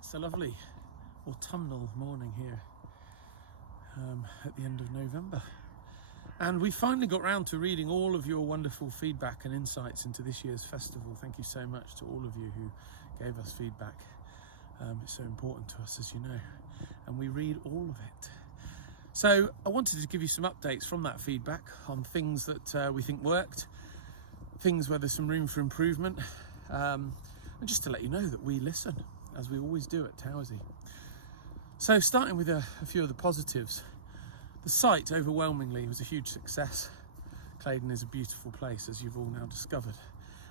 It's a lovely autumnal morning here at the end of November. And we finally got round to reading all of your wonderful feedback and insights into this year's festival. Thank you so much to all of you who gave us feedback. It's so important to us, as you know, and we read all of it. So I wanted to give you some updates from that feedback on things that we think worked, things where there's some room for improvement, and just to let you know that we listen, as we always do at Towersey. So starting with a few of the positives. The site overwhelmingly was a huge success. Claydon is a beautiful place, as you've all now discovered.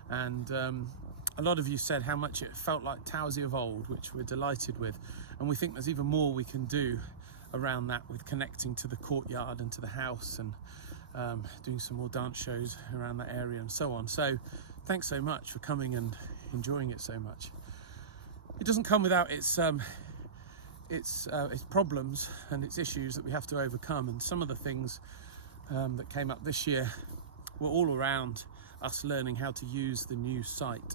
And a lot of you said how much it felt like Towersey of old, which we're delighted with. And we think there's even more we can do around that, with connecting to the courtyard and to the house, and doing some more dance shows around that area and so on. So thanks so much for coming and enjoying it so much. It doesn't come without its problems and its issues that we have to overcome, and some of the things that came up this year were all around us learning how to use the new site.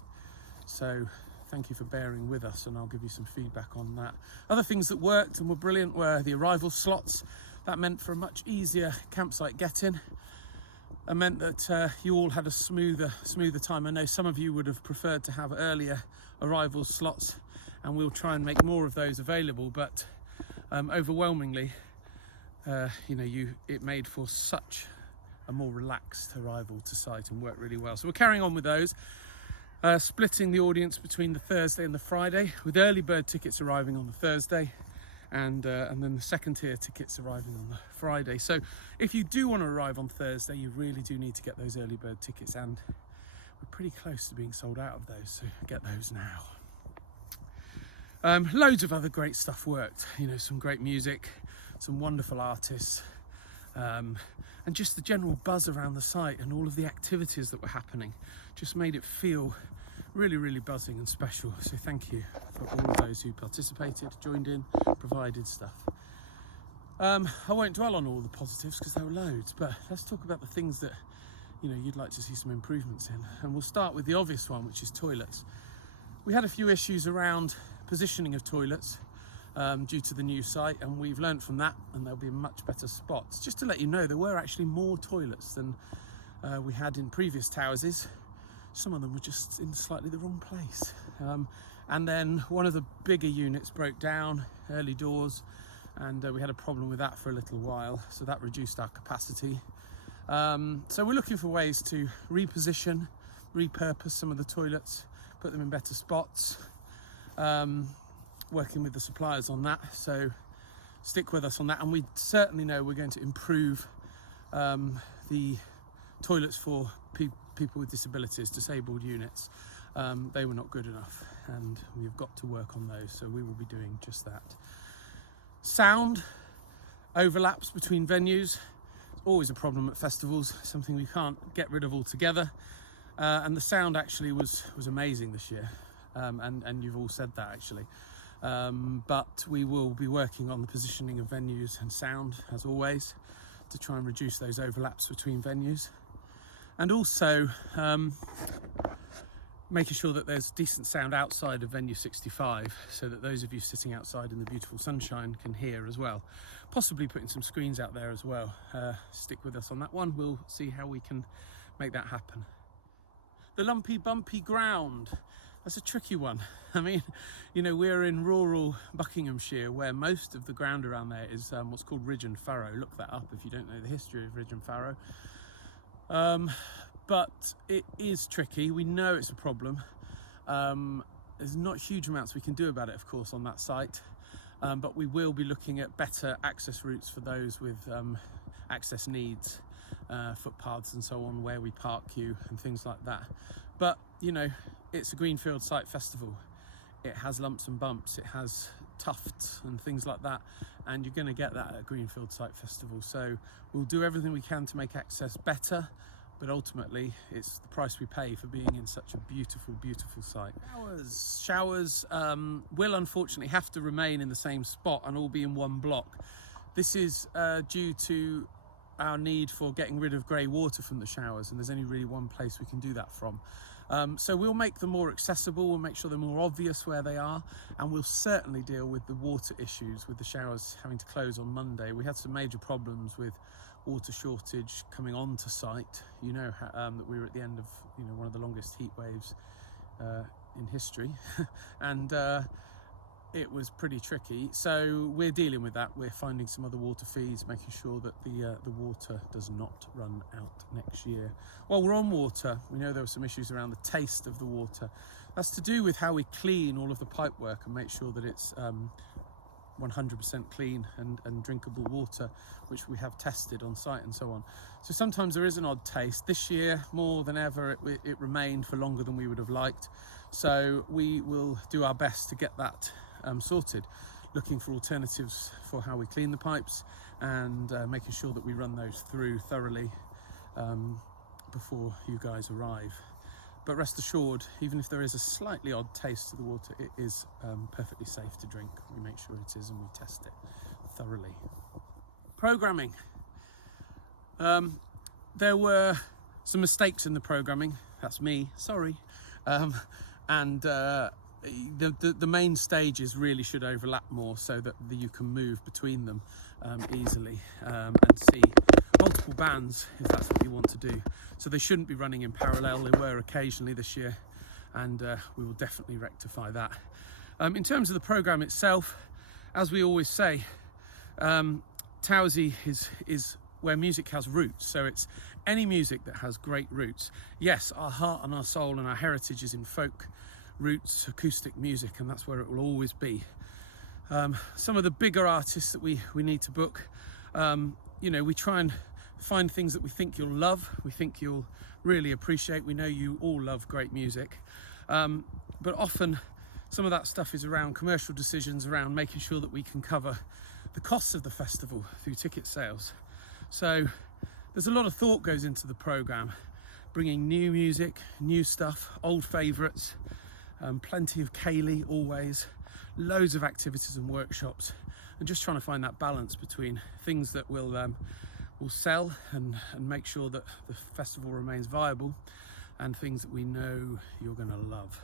So thank you for bearing with us, and I'll give you some feedback on that. Other things that worked and were brilliant were the arrival slots. That meant for a much easier campsite get-in. It meant that you all had a smoother time. I know some of you would have preferred to have earlier arrival slots, and we'll try and make more of those available, but overwhelmingly it made for such a more relaxed arrival to site and worked really well. So we're carrying on with those, splitting the audience between the Thursday and the Friday, with early bird tickets arriving on the Thursday, and then the second tier tickets arriving on the Friday. So if you do want to arrive on Thursday, you really do need to get those early bird tickets, and we're pretty close to being sold out of those, so get those now. Loads of other great stuff worked, some great music, some wonderful artists, and just the general buzz around the site and all of the activities that were happening just made it feel really, really buzzing and special. So thank you for all of those who participated, joined in, provided stuff. I won't dwell on all the positives because there were loads, but let's talk about the things that you'd like to see some improvements in. And we'll start with the obvious one, which is toilets. We had a few issues around positioning of toilets due to the new site, and we've learned from that, and there'll be much better spots. Just to let you know, there were actually more toilets than we had in previous Towerseys. Some of them were just in slightly the wrong place. And then one of the bigger units broke down early doors, and we had a problem with that for a little while, so that reduced our capacity. So we're looking for ways to reposition, repurpose some of the toilets, put them in better spots, working with the suppliers on that, so stick with us on that. And we certainly know we're going to improve the toilets for people with disabilities, disabled units. They were not good enough, and we've got to work on those, so we will be doing just that. Sound overlaps between venues, always a problem at festivals, something we can't get rid of altogether. And the sound actually was amazing this year, and you've all said that actually. But we will be working on the positioning of venues and sound, as always, to try and reduce those overlaps between venues. And also making sure that there's decent sound outside of venue 65, so that those of you sitting outside in the beautiful sunshine can hear as well. Possibly putting some screens out there as well. Stick with us on that one. We'll see how we can make that happen. The lumpy, bumpy ground. That's a tricky one. I mean, we're in rural Buckinghamshire, where most of the ground around there is what's called ridge and furrow. Look that up if you don't know the history of ridge and furrow. But it is tricky. We know it's a problem. There's not huge amounts we can do about it, of course, on that site. But we will be looking at better access routes for those with access needs. Footpaths and so on, where we park you and things like that. But it's a greenfield site festival. It has lumps and bumps, it has tufts and things like that, and you're going to get that at a greenfield site festival. So we'll do everything we can to make access better, but ultimately it's the price we pay for being in such a beautiful site. Showers will unfortunately have to remain in the same spot and all be in one block. This is due to our need for getting rid of grey water from the showers, and there's only really one place we can do that from. So we'll make them more accessible, we'll make sure they're more obvious where they are, and we'll certainly deal with the water issues with the showers having to close on Monday. We had some major problems with water shortage coming onto site. You know that we were at the end of one of the longest heat waves in history and it was pretty tricky, so we're dealing with that. We're finding some other water feeds, making sure that the water does not run out next year. While we're on water, we know there were some issues around the taste of the water. That's to do with how we clean all of the pipe work and make sure that it's 100% clean and drinkable water, which we have tested on site and so on. So sometimes there is an odd taste. This year, more than ever, it remained for longer than we would have liked. So we will do our best to get that sorted, looking for alternatives for how we clean the pipes and making sure that we run those through thoroughly before you guys arrive. But rest assured, even if there is a slightly odd taste to the water, it is perfectly safe to drink. We make sure it is and we test it thoroughly. Programming. There were some mistakes in the programming. That's me, sorry. The main stages really should overlap more so that you can move between them easily and see multiple bands if that's what you want to do. So they shouldn't be running in parallel. They were occasionally this year, and we will definitely rectify that. In terms of the programme itself, as we always say, Towsey is where music has roots. So it's any music that has great roots. Yes, our heart and our soul and our heritage is in folk roots, acoustic music, and that's where it will always be. Some of the bigger artists that we need to book, we try and find things that we think you'll love, we think you'll really appreciate. We know you all love great music, but often some of that stuff is around commercial decisions, around making sure that we can cover the costs of the festival through ticket sales. So there's a lot of thought goes into the programme, bringing new music, new stuff, old favourites, plenty of ceilidh always, loads of activities and workshops, and just trying to find that balance between things that will sell and make sure that the festival remains viable, and things that we know you're going to love.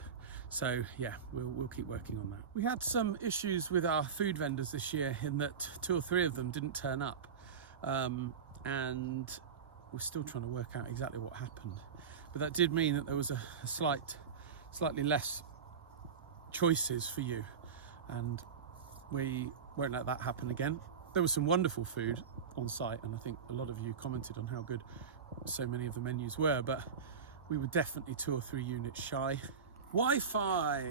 So yeah, we'll keep working on that. We had some issues with our food vendors this year in that 2 or 3 of them didn't turn up, and we're still trying to work out exactly what happened. But that did mean that there was a slightly less choices for you, and we won't let that happen again. There was some wonderful food on site, and I think a lot of you commented on how good so many of the menus were, but we were definitely 2 or 3 units shy. Wi-Fi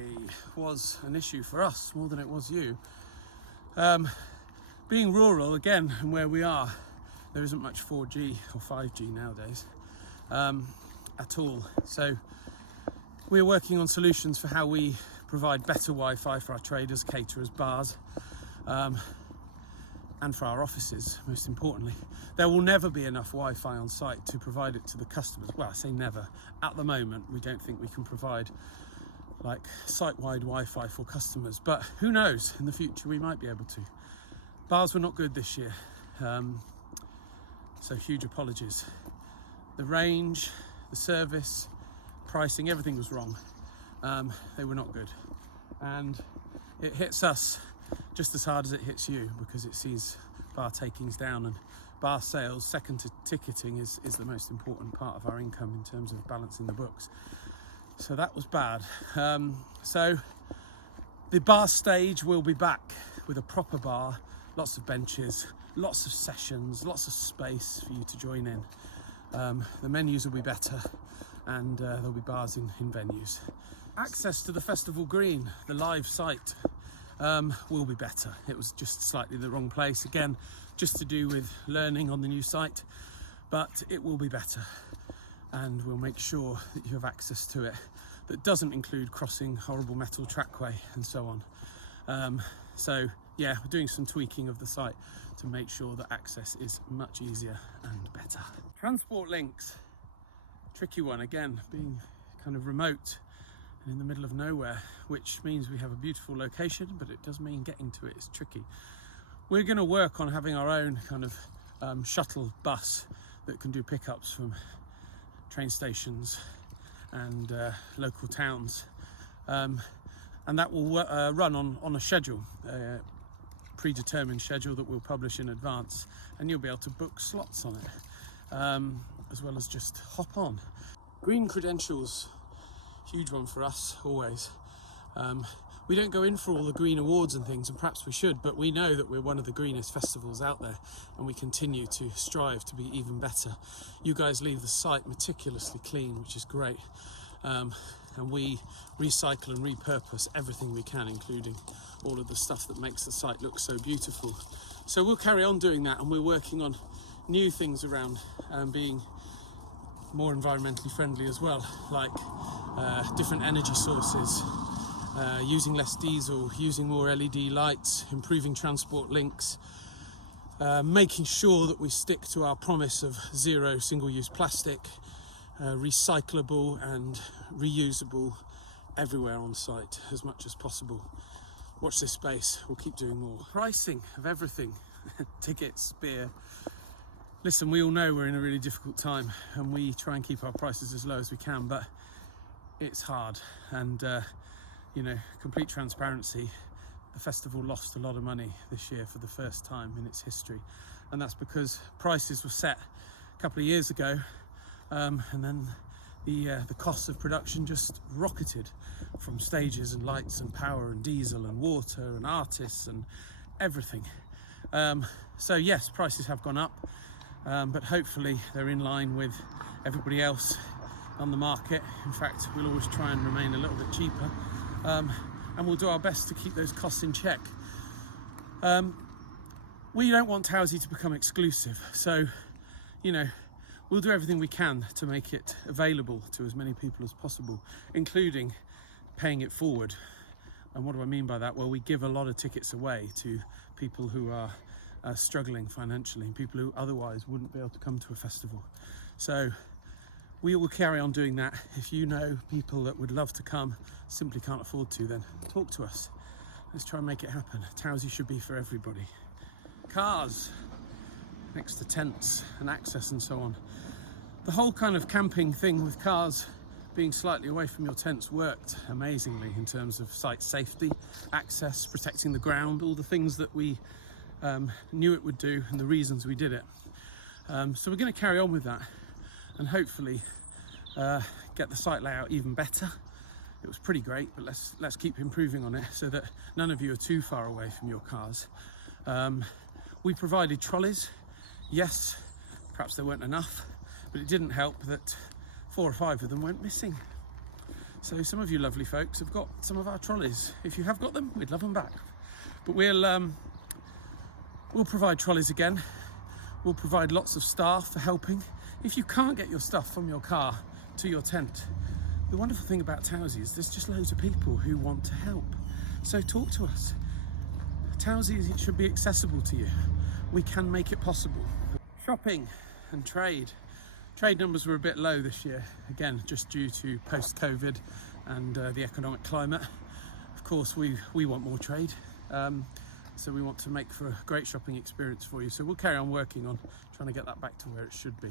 was an issue for us more than it was you. Being rural again, and where we are, there isn't much 4G or 5G nowadays at all. So we're working on solutions for how we provide better Wi-Fi for our traders, caterers, bars, and for our offices, most importantly. There will never be enough Wi-Fi on site to provide it to the customers. Well, I say never. At the moment, we don't think we can provide like site-wide Wi-Fi for customers, but who knows, in the future we might be able to. Bars were not good this year, so huge apologies. The range, the service, pricing, everything was wrong. They were not good, and it hits us just as hard as it hits you, because it sees bar takings down, and bar sales, second to ticketing, is the most important part of our income in terms of balancing the books. So that was bad. So the bar stage will be back with a proper bar, lots of benches, lots of sessions, lots of space for you to join in. The menus will be better, and there'll be bars in venues. Access to the festival green, the live site, will be better. It was just slightly the wrong place, again, just to do with learning on the new site, but it will be better, and we'll make sure that you have access to it. That doesn't include crossing horrible metal trackway and so on. So yeah, we're doing some tweaking of the site to make sure that access is much easier and better. Transport links, tricky one again, being kind of remote and in the middle of nowhere, which means we have a beautiful location, but it does mean getting to it is tricky. We're going to work on having our own kind of shuttle bus that can do pickups from train stations and local towns, and that will run on a schedule, predetermined schedule that we'll publish in advance, and you'll be able to book slots on it, as well as just hop on. Green credentials, huge one for us always. We don't go in for all the green awards and things, and perhaps we should, but we know that we're one of the greenest festivals out there, and we continue to strive to be even better. You guys leave the site meticulously clean, which is great, and we recycle and repurpose everything we can, including all of the stuff that makes the site look so beautiful. So we'll carry on doing that, and we're working on new things around being more environmentally friendly as well, like different energy sources, using less diesel, using more LED lights, improving transport links, making sure that we stick to our promise of zero single-use plastic, recyclable and reusable everywhere on site as much as possible. Watch this space, we'll keep doing more. Pricing of everything, tickets, beer. Listen, we all know we're in a really difficult time, and we try and keep our prices as low as we can, but it's hard. And you know, complete transparency, the festival lost a lot of money this year for the first time in its history, and that's because prices were set a couple of years ago, and then the costs of production just rocketed, from stages and lights and power and diesel and water and artists and everything. So yes, prices have gone up, but hopefully they're in line with everybody else on the market. In fact, we'll always try and remain a little bit cheaper. And we'll do our best to keep those costs in check. We don't want Towsey to become exclusive, so you know, we'll do everything we can to make it available to as many people as possible, including paying it forward. And what do I mean by that? Well, we give a lot of tickets away to people who are struggling financially, people who otherwise wouldn't be able to come to a festival. So we will carry on doing that. If you know people that would love to come, simply can't afford to, then talk to us. Let's try and make it happen. Towsey should be for everybody. Cars next to tents and access and so on. The whole kind of camping thing with cars being slightly away from your tents worked amazingly in terms of site safety, access, protecting the ground, all the things that we knew it would do and the reasons we did it. So we're going to carry on with that, and hopefully get the site layout even better. It was pretty great, but let's keep improving on it so that none of you are too far away from your cars. We provided trolleys. Yes, perhaps there weren't enough, but it didn't help that 4 or 5 of them went missing. So some of you lovely folks have got some of our trolleys. If you have got them, we'd love them back. But we'll provide trolleys again. We'll provide lots of staff for helping. If you can't get your stuff from your car to your tent, the wonderful thing about Towsey is there's just loads of people who want to help. So talk to us. Towsey should be accessible to you. We can make it possible. Shopping and trade. Trade numbers were a bit low this year, again, just due to post-COVID and the economic climate. Of course, we want more trade. So we want to make for a great shopping experience for you. So we'll carry on working on trying to get that back to where it should be.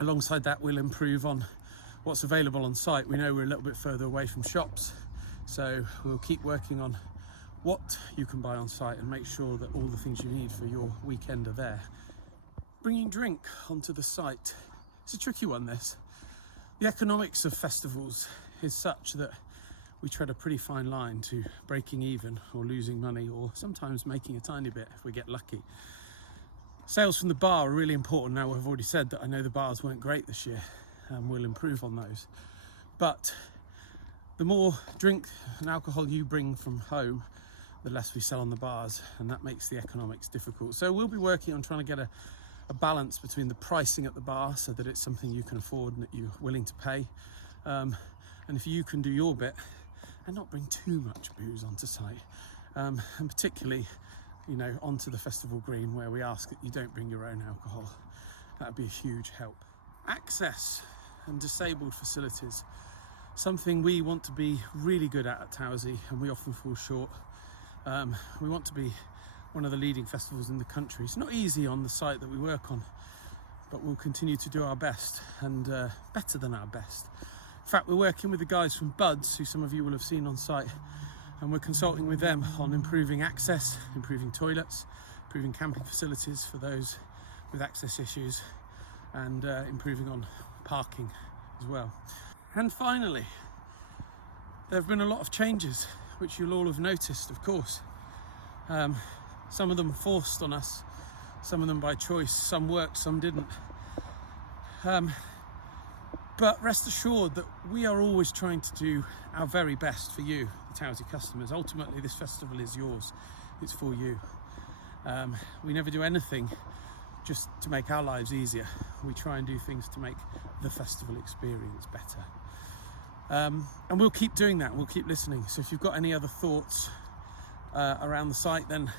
Alongside that, we'll improve on what's available on site. We know we're a little bit further away from shops, so we'll keep working on what you can buy on site and make sure that all the things you need for your weekend are there. Bringing drink onto the site. It's a tricky one, this. The economics of festivals is such that we tread a pretty fine line to breaking even or losing money, or sometimes making a tiny bit if we get lucky. Sales from the bar are really important. Now, I've already said that I know the bars weren't great this year, and we'll improve on those. But the more drink and alcohol you bring from home, the less we sell on the bars, and that makes the economics difficult. So we'll be working on trying to get a balance between the pricing at the bar so that it's something you can afford and that you're willing to pay. And if you can do your bit and not bring too much booze onto site, and particularly, you know, onto the festival green where we ask that you don't bring your own alcohol, that'd be a huge help. Access and disabled facilities, something we want to be really good at Towsey, and we often fall short. We want to be one of the leading festivals in the country. It's not easy on the site that we work on, but we'll continue to do our best, and better than our best. In fact, we're working with the guys from Buds, who some of you will have seen on site, and we're consulting with them on improving access, improving toilets, improving camping facilities for those with access issues, and improving on parking as well. And finally, there have been a lot of changes, which you'll all have noticed, of course. Some of them forced on us, some of them by choice, some worked, some didn't. But rest assured that we are always trying to do our very best for you, the Towersey customers. Ultimately, this festival is yours, it's for you. We never do anything just to make our lives easier. We try and do things to make the festival experience better. And we'll keep doing that, we'll keep listening. So if you've got any other thoughts around the site then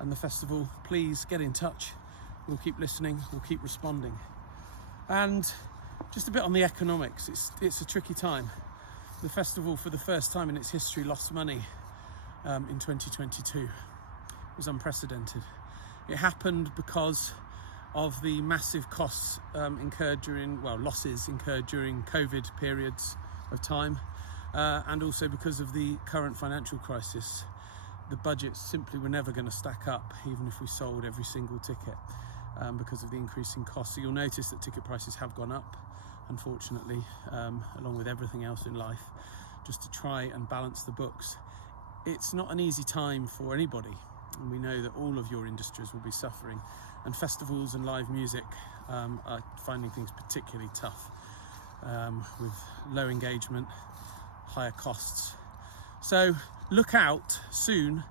and the festival, please get in touch. We'll keep listening, we'll keep responding. And just a bit on the economics, it's a tricky time. The festival, for the first time in its history, lost money in 2022. It was unprecedented. It happened because of the massive costs losses incurred during COVID periods of time, and also because of the current financial crisis. The budgets simply were never going to stack up, even if we sold every single ticket, because of the increasing costs. So you'll notice that ticket prices have gone up, unfortunately, along with everything else in life, just to try and balance the books. It's not an easy time for anybody, and we know that all of your industries will be suffering, and festivals and live music are finding things particularly tough, with low engagement, higher costs. So look out soon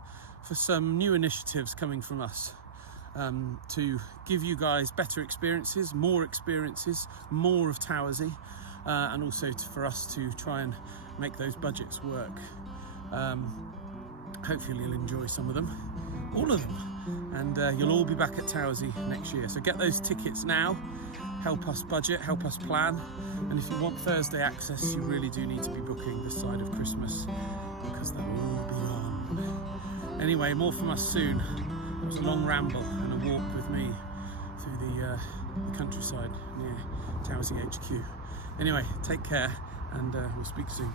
for some new initiatives coming from us, to give you guys better experiences, more of Towersey, and also for us to try and make those budgets work. Hopefully you'll enjoy some of them, all of them, and you'll all be back at Towersey next year. So get those tickets now, help us budget, help us plan, and if you want Thursday access, you really do need to be booking this side of Christmas, because that will all be on. Anyway, more from us soon. It was a long ramble and a walk with me through the countryside near Towersey HQ. Anyway, take care, and we'll speak soon.